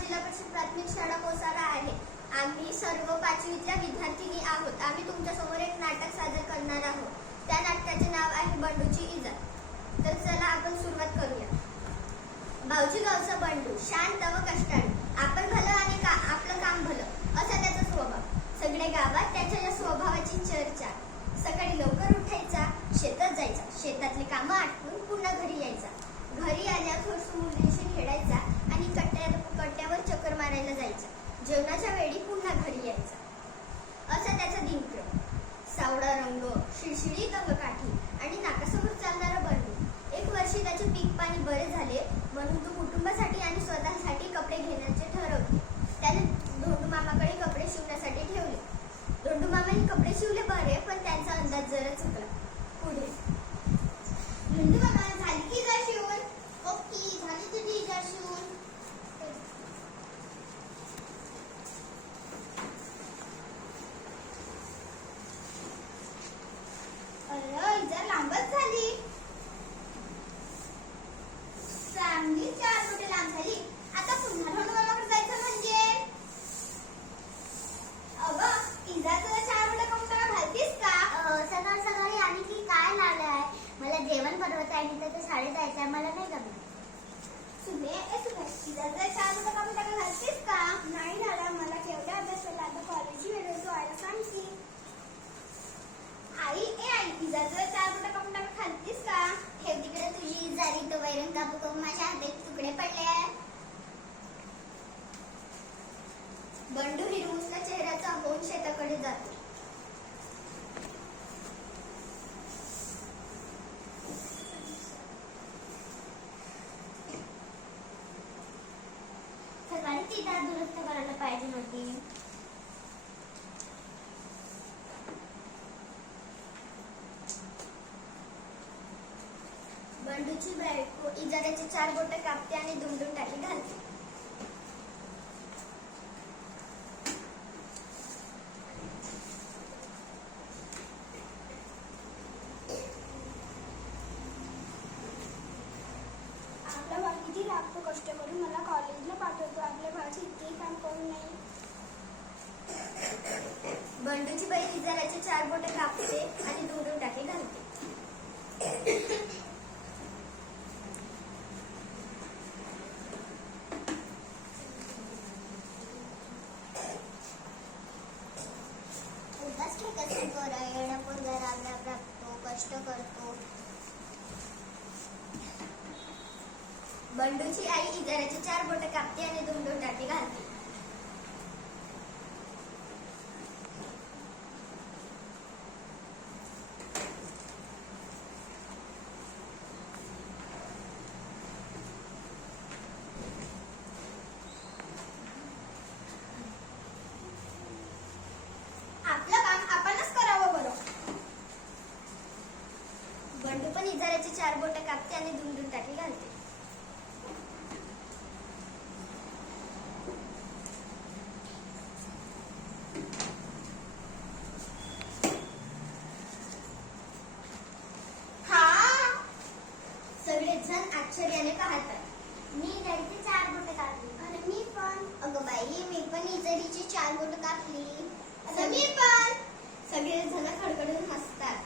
जिल्हा परिषद प्राथमिक शाळा कोसारा आहे. आम्ही सर्व 5वीतल्या विद्यार्थिनी आहोत. आम्ही तुमच्यासमोर एक नाटक सादर करणार आहोत. त्या नाटकाचे नाव आहे बंडूची इजा. तर चला आपण सुरुवात करूया. भाऊजी गावचा बंडू शांत व कष्टाळू, आपण भलं आणि आपलं काम भलं असा त्याचा स्वभाव. सगळ्या गावात त्याच्या या स्वभावाची चर्चा. सकाळी लवकर उठायचा, शेतात जायचा, शेतातले कामं आटपून पुन्हा घरी यायचा. घरी आल्यावर थोडसं मुलींशी खेळायचा आणि कट्ट्यावर चक्कर मारायला जायचा. जेवणाच्या वेळी पुन्हा घरी यायचा. असा त्याचा दिनक्रम. सावळा रंग, शिळशिळीत अंगकाठी आणि नाकासमोर चालणारा बंडू. एक वर्षी त्याचे पीक पाणी बरे झाले म्हणून तो कुटुंबासाठी आणि स्वतःसाठी कपडे घेण्याचे ठरवले. त्याने धोंडू मामाकडे कपडे शिवण्यासाठी ठेवले. धोंडू मामाने कपडे शिवले बरे, पण त्यांचा अंदाज जरा चुकला. पुढे धोंडू मामा, झाली की इजा शिवून? ओके, झाली तुझी इजा शिवून. अरे इजा लांबच झाली. चांगली 4 बोटे लांब झाली. आता पुन्हा धोंडू मामाकडे जायचं म्हणजे? अगं इजा, तुला 4 बोटे कमून घालतीस का? सकाळ सकाळी आणि की काय लागलाय? मला जेवण बनवत आहे आणि तर शाळेत जायचंय, मला नाही जमणार. सुने इजा, तुला 4 बोटे कमून घालतीस का? नाही दादा, मला केवढा अभ्यास केला, आता कॉलेजची वेळ होतो, आईला सांगते. आई इजा, तुला 4 बोटे कमून घालतीस का? ठेव तिकडे तुझी जारी, तो वैरण कापू कापू माझ्या हातात तुकडे पडले. बंडू हिरमुसला चेहऱ्याचा होऊन शेताकडे जातो. सकाळी ती दात दुरुस्त करायला पाहिजे होती. बंडूची बायको इजा त्याचे 4 बोटे कापते आणि दुमडून टाकी घालते. आपला भाऊ किती लागतो कष्ट करून मला कॉलेजला पाठवतो. आपल्या भावाचे इतकेही काम करून नाही. बंडूची बाई इजा त्याचे 4 बोटे कापते आणि दुमडून टाकी घालते. कष्ट करतो. बंडूची आई इजाराचे 4 बोटे कापते आणि दुमडून टाकी घालते. आपलं काम आपणच करावं बरं. बंडू पण इजाराचे 4 बोटे कापते आणि दुमडून टाकी घालते. सगळेजण आश्चर्याने पाहतात. मी इजारीची 4 बोटे कापली. अरे मी पण. अगं बाई, मी पण इजारीची 4 बोटे कापली. मी पण. सगळेजण खडखडून हसतात.